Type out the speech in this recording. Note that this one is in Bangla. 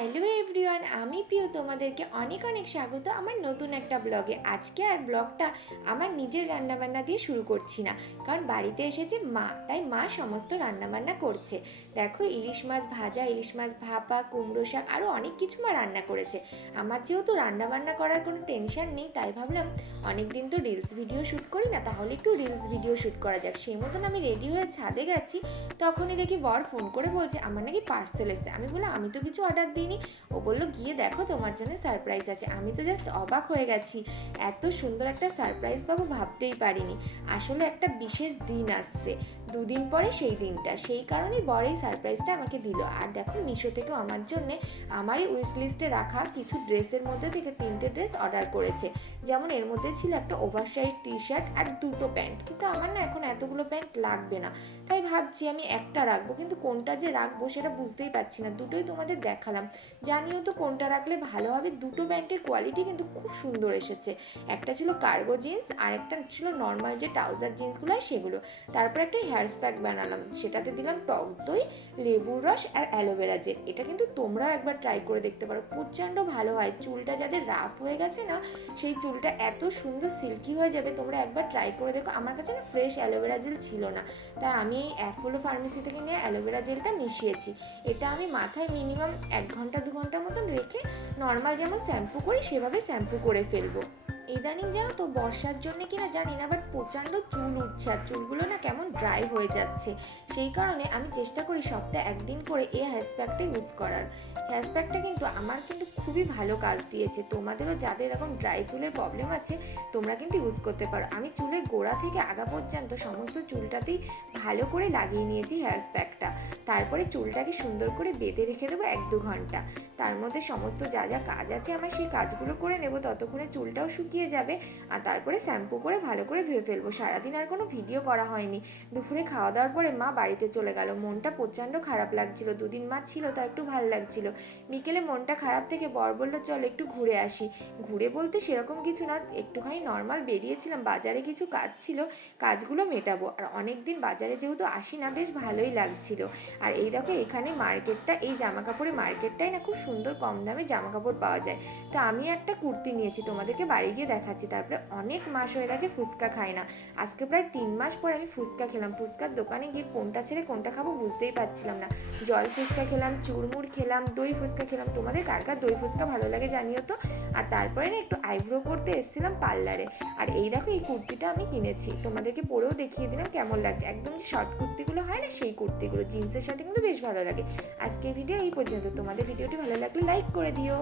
হ্যালো এভরিওয়ান, আমি প্রিয় তোমাদেরকে অনেক অনেক স্বাগত আমার নতুন একটা ব্লগে। আজকে আর ব্লগটা আমার নিজের রান্নাবান্না দিয়ে শুরু করছি না, কারণ বাড়িতে এসেছে মা, তাই মা সমস্ত রান্নাবান্না করছে। দেখো, ইলিশ মাছ ভাজা, ইলিশ মাছ ভাপা, কুমড়ো শাক, আরও অনেক কিছু মা রান্না করেছে। আমার যেহেতু রান্নাবান্না করার কোনো টেনশন নেই, তাই ভাবলাম অনেক দিন তো রিলস ভিডিও শ্যুট করি না, তাহলে একটু রিলস ভিডিও শ্যুট করা যাক। সেই মতন আমি রেডি হয়ে ছাদে গেছি, তখনই দেখি বর ফোন করে বলছে আমার নাকি পার্সেল এসেছে। আমি বললাম আমি তো কিছু অর্ডার দিইনি। ও বললো গিয়ে দেখো তোমার জন্য সারপ্রাইজ আছে। আমি তো জাস্ট অবাক হয়ে গেছি, এত সুন্দর একটা সারপ্রাইজ পাবো ভাবতেই পারিনি। আসলে একটা বিশেষ দিন আসছে, দুদিন পরে সেই দিনটা, সেই কারণেই বর এই সারপ্রাইজটা আমাকে দিল। আর দেখো, মিশো থেকেও আমার জন্যে আমারই উইশ লিস্টে রাখা কিছু ড্রেসের মধ্যে থেকে 3টে ড্রেস অর্ডার করেছে। যেমন এর মধ্যে ছিল একটা ওভারসাইজ টি শার্ট আর 2টো প্যান্ট, কিন্তু আমার না এখন এতগুলো প্যান্ট লাগবে না, তাই ভাবছি আমি একটা রাখবো, কিন্তু কোনটা যে রাখবো সেটা বুঝতেই পারছি না। দুটোই তোমাদের দেখালাম, জানিও তো কোনটা রাখলে ভালো হবে। দুটো প্যান্টের কোয়ালিটি কিন্তু খুব সুন্দর এসেছে। একটা ছিল কার্গো জিন্স আর একটা ছিল নর্মাল যে ট্রাউজার জিন্সগুলো হয় সেগুলো। তারপর একটা হেয়ার প্যাক বানালাম, সেটাতে দিলাম টক দই, লেবুর রস আর অ্যালোভেরা জেল। এটা কিন্তু তোমরাও একবার ট্রাই করে দেখতে পারো, প্রচণ্ড ভালো হয়। চুলটা যাদের রাফ হয়ে গেছে না, সেই চুলটা এত সুন্দর সিল্কি হয়ে যাবে, তোমরা একবার ট্রাই করে দেখো। আমার কাছে না ফ্রেশ অ্যালোভেরা জেল ছিল না, তাই আমি এই অ্যাপোলো ফার্মেসি থেকে নিয়ে অ্যালোভেরা জেলটা মিশিয়েছি। এটা আমি মাথায় মিনিমাম 1 ঘন্টা 2 ঘন্টা মতন রেখে নর্মাল যেমন শ্যাম্পু করি সেভাবে শ্যাম্পু করে ফেলবো। ইদানিং জানো তো বর্ষার জন্য কিনা জানি না, বাট প্রচণ্ড চুল উঠছে আর চুলগুলো না কেমন ড্রাই হয়ে যাচ্ছে। সেই কারণে আমি চেষ্টা করি সপ্তাহে একদিন করে এই হেয়ার প্যাকটা ইউজ করার। হেয়ার প্যাকটা কিন্তু আমার কিন্তু খুবই ভালো কাজ দিয়েছে। তোমাদেরও যাদের এরকম ড্রাই চুলের প্রবলেম আছে, তোমরা কিন্তু ইউজ করতে পারো। আমি চুলের গোড়া থেকে আগা পর্যন্ত সমস্ত চুলটাতেই ভালো করে লাগিয়ে নিয়েছি হেয়ার প্যাকটা। তারপরে চুলটাকে সুন্দর করে বেঁধে রেখে দেবো 1-2 ঘন্টা। তার মধ্যে সমস্ত যা যা কাজ আছে আমার, সেই কাজগুলো করে নেব, ততক্ষণে চুলটাও শুকিয়ে যাবে। আর তারপরে শ্যাম্পু করে ভালো করে ধুয়ে ফেলবো। সারাদিন আর কোনো ভিডিও করা হয়নি। দুপুরে খাওয়া দাওয়ার পরে মা বাড়িতে চলে গেল, মনটা প্রচণ্ড খারাপ লাগছিল। দুদিন মা ছিল, তা একটু ভালো লাগছিল। বিকেলে মনটা খারাপ থেকে বর বলল চল একটু ঘুরে আসি। ঘুরে বলতে সেরকম কিছু না, একটুখানি নর্মাল বেরিয়েছিলাম, বাজারে কিছু কাজ ছিল, কাজগুলো মেটাবো। আর অনেক দিন বাজারে যেহেতু আসি না, বেশ ভালোই লাগছিল। আর এই দেখো, এখানে মার্কেটটা, এই জামা কাপড়ের মার্কেটটাই না খুব সুন্দর কম দামে জামা কাপড় পাওয়া যায়। তো আমি একটা কুর্তি নিয়েছি, তোমাদেরকে বাড়ি গিয়ে দেখাচ্ছি। তারপরে অনেক মাস হয়ে গেছে ফুচকা খাই না, আজকে প্রায় 3 মাস পর আমি ফুচকা খেলাম। ফুচকার দোকানে গিয়ে কোনটা ছেড়ে কোনটা খাবো বুঝতেই পারছিলাম না। জল ফুচকা খেলাম, চুরমুর খেলাম, দই ফুচকা খেলাম। তোমাদের কার কার দই ফুচকা ভালো লাগে জানিও তো। আর তারপরে না একটু আইব্রো করতে এসেছিলাম পার্লারে। আর এই দেখো, এই কুর্তিটা আমি কিনেছি, তোমাদেরকে পরেও দেখিয়ে দিলাম কেমন লাগছে। একদম যে শর্ট কুর্তিগুলো হয় না, সেই কুর্তিগুলো জিন্সের সাথে কিন্তু বেশ ভালো লাগে। আজকের ভিডিও এই পর্যন্ত। তোমাদের ভিডিওটি ভালো লাগলে লাইক করে দিও।